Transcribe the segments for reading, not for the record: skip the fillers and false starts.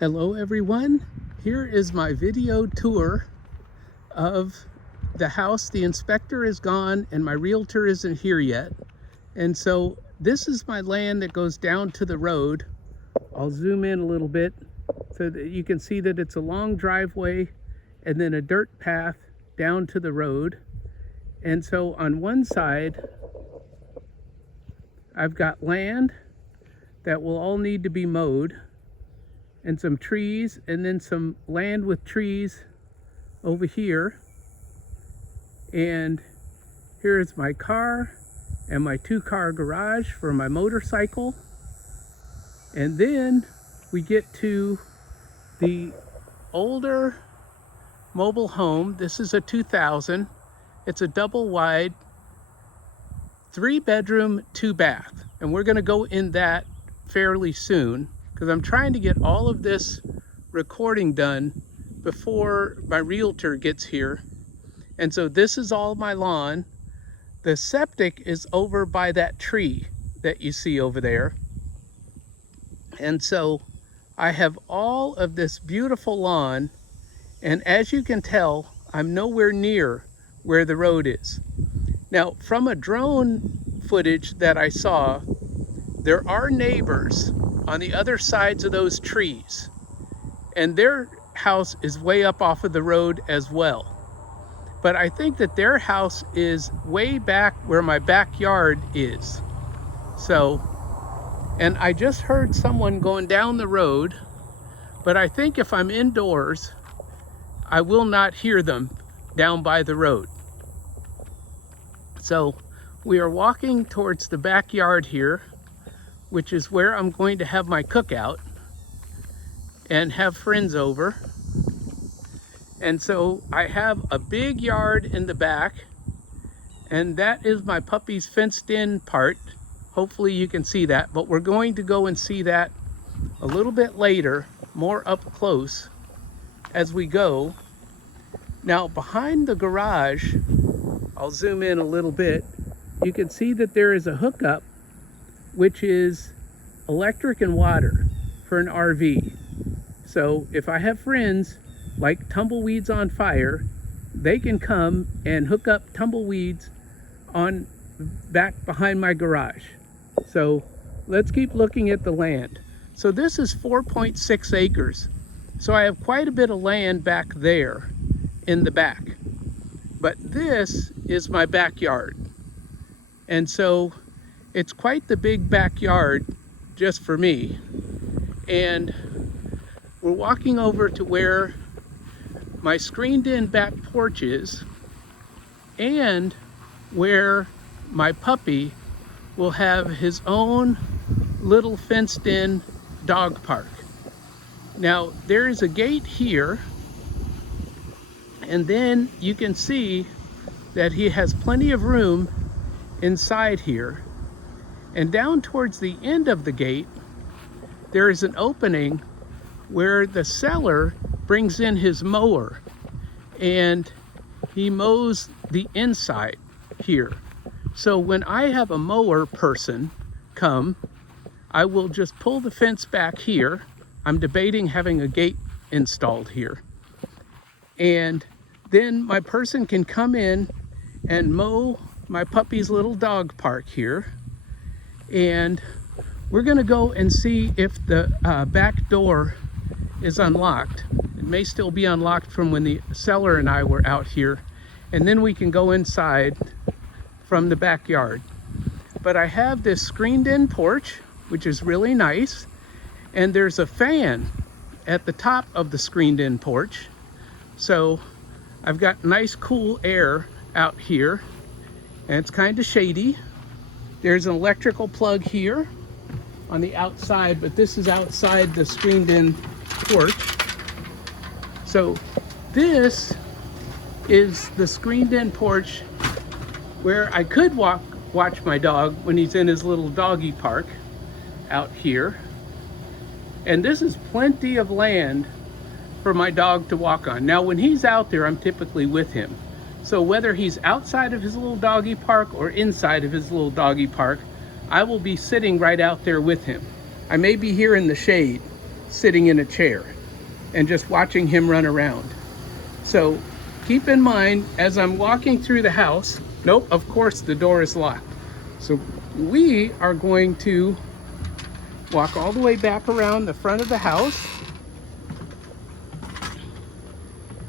Hello everyone, here is my video tour of the house. The inspector is gone and my realtor isn't here yet. And so this is my land that goes down to the road. I'll zoom in a little bit so that you can see that it's a long driveway and then a dirt path down to the road. And so on one side, I've got land that will all need to be mowed, and some trees, and then some land with trees over here. And here's my car and my 2-car garage for my motorcycle. And then we get to the older mobile home. This is a 2000. It's a double wide, 3-bedroom, 2-bath. And we're gonna go in that fairly soon, because I'm trying to get all of this recording done before my realtor gets here. And so this is all my lawn. The septic is over by that tree that you see over there. And so I have all of this beautiful lawn, and as you can tell, I'm nowhere near where the road is. Now, from a drone footage that I saw, there are neighbors on the other sides of those trees, and their house is way up off of the road as well. But I think that their house is way back where my backyard is. So, and I just heard someone going down the road, but I think if I'm indoors, I will not hear them down by the road. So we are walking towards the backyard here, which is where I'm going to have my cookout and have friends over. And so I have a big yard in the back, and that is my puppy's fenced in part. Hopefully you can see that, but we're going to go and see that a little bit later, more up close as we go. Now behind the garage, I'll zoom in a little bit, you can see that there is a hookup, which is electric and water for an RV. So if I have friends like Tumbleweeds on Fire, they can come and hook up tumbleweeds on back behind my garage. So let's keep looking at the land. So this is 4.6 acres. So I have quite a bit of land back there in the back. But this is my backyard. And so it's quite the big backyard just for me. And we're walking over to where my screened in back porch is, and where my puppy will have his own little fenced in dog park. Now there is a gate here, and then you can see that he has plenty of room inside here. And down towards the end of the gate, there is an opening where the seller brings in his mower and he mows the inside here. So when I have a mower person come, I will just pull the fence back here. I'm debating having a gate installed here. And then my person can come in and mow my puppy's little dog park here. And we're gonna go and see if the back door is unlocked. It may still be unlocked from when the seller and I were out here. And then we can go inside from the backyard. But I have this screened in porch, which is really nice. And there's a fan at the top of the screened in porch. So I've got nice cool air out here, and it's kind of shady. There's an electrical plug here on the outside, but this is outside the screened in porch. So this is the screened in porch where I could watch my dog when he's in his little doggy park out here. And this is plenty of land for my dog to walk on. Now when he's out there, I'm typically with him. So whether he's outside of his little doggy park or inside of his little doggy park, I will be sitting right out there with him. I may be here in the shade, sitting in a chair and just watching him run around. So keep in mind, as I'm walking through the house, nope, of course the door is locked. So we are going to walk all the way back around the front of the house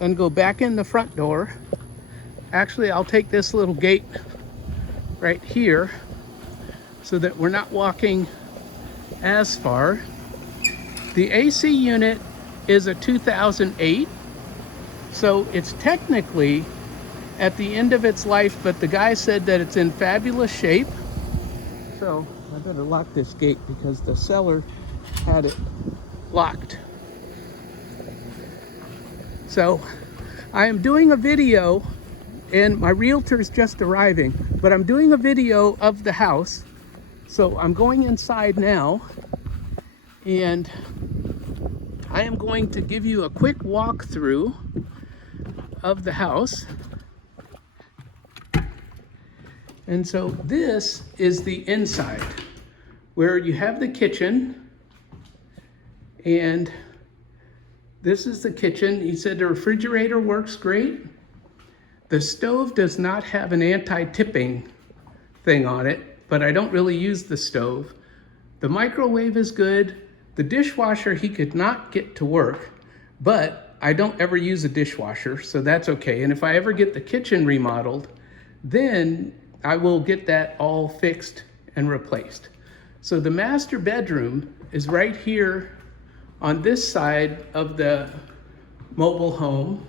and go back in the front door. Actually, I'll take this little gate right here so that we're not walking as far. The AC unit is a 2008, so it's technically at the end of its life, but the guy said that it's in fabulous shape. So I better lock this gate because the seller had it locked. So I am doing a video, and my realtor's just arriving, but I'm doing a video of the house. So I'm going inside now, and I am going to give you a quick walkthrough of the house. And so this is the inside, where you have the kitchen, and this is the kitchen. He said the refrigerator works great. The stove does not have an anti-tipping thing on it, but I don't really use the stove. The microwave is good. The dishwasher he could not get to work, but I don't ever use a dishwasher, so that's okay. And if I ever get the kitchen remodeled, then I will get that all fixed and replaced. So the master bedroom is right here on this side of the mobile home.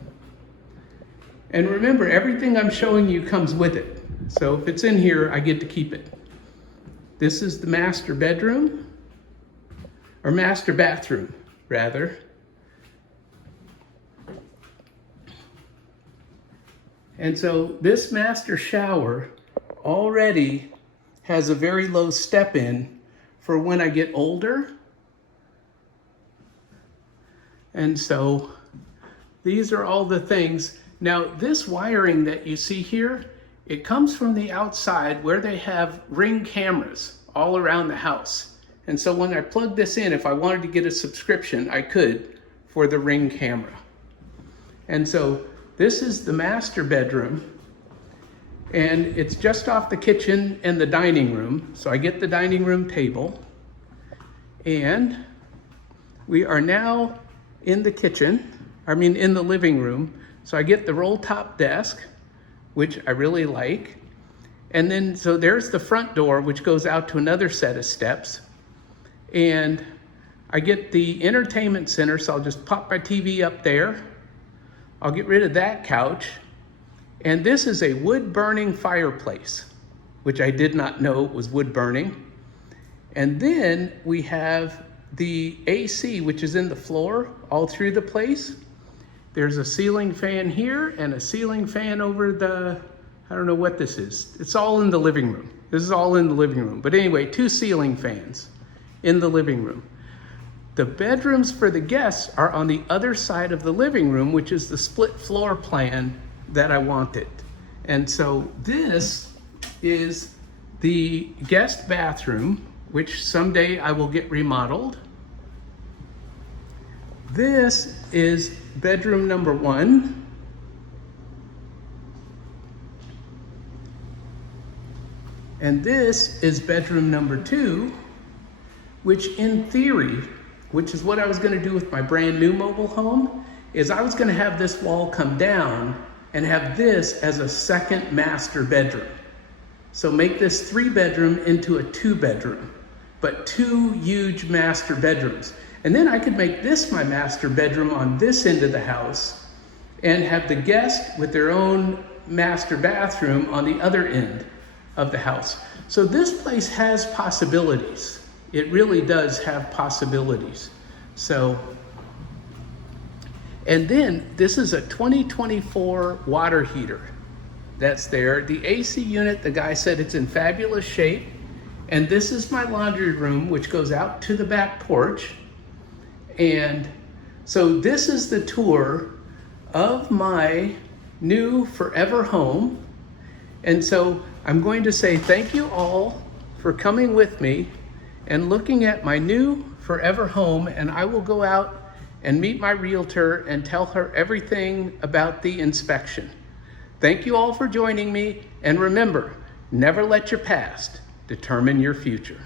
And remember, everything I'm showing you comes with it. So if it's in here, I get to keep it. This is the master bedroom, or master bathroom, rather. And so this master shower already has a very low step in for when I get older. And so these are all the things. Now this wiring that you see here, it comes from the outside where they have Ring cameras all around the house. And so when I plug this in, if I wanted to get a subscription, I could for the Ring camera. And so this is the master bedroom, and it's just off the kitchen and the dining room. So I get the dining room table, and we are now in the kitchen, in the living room. So I get the roll top desk, which I really like. And then, so there's the front door, which goes out to another set of steps. And I get the entertainment center, so I'll just pop my TV up there. I'll get rid of that couch. And this is a wood burning fireplace, which I did not know was wood burning. And then we have the AC, which is in the floor all through the place. There's a ceiling fan here and a ceiling fan over the, I don't know what this is. It's all in the living room. This is all in the living room. But anyway, 2 ceiling fans in the living room. The bedrooms for the guests are on the other side of the living room, which is the split floor plan that I wanted. And so this is the guest bathroom, which someday I will get remodeled. This is bedroom number 1. And this is bedroom number 2, which in theory, which is what I was going to do with my brand new mobile home, is I was going to have this wall come down and have this as a second master bedroom. So make this 3-bedroom into a 2-bedroom, but 2 huge master bedrooms. And then I could make this my master bedroom on this end of the house and have the guest with their own master bathroom on the other end of the house. So this place has possibilities. It really does have possibilities. So, and then this is a 2024 water heater that's there. The AC unit, the guy said it's in fabulous shape. And this is my laundry room, which goes out to the back porch. And so this is the tour of my new forever home. And so I'm going to say thank you all for coming with me and looking at my new forever home, and I will go out and meet my realtor and tell her everything about the inspection. Thank you all for joining me, and remember, never let your past determine your future.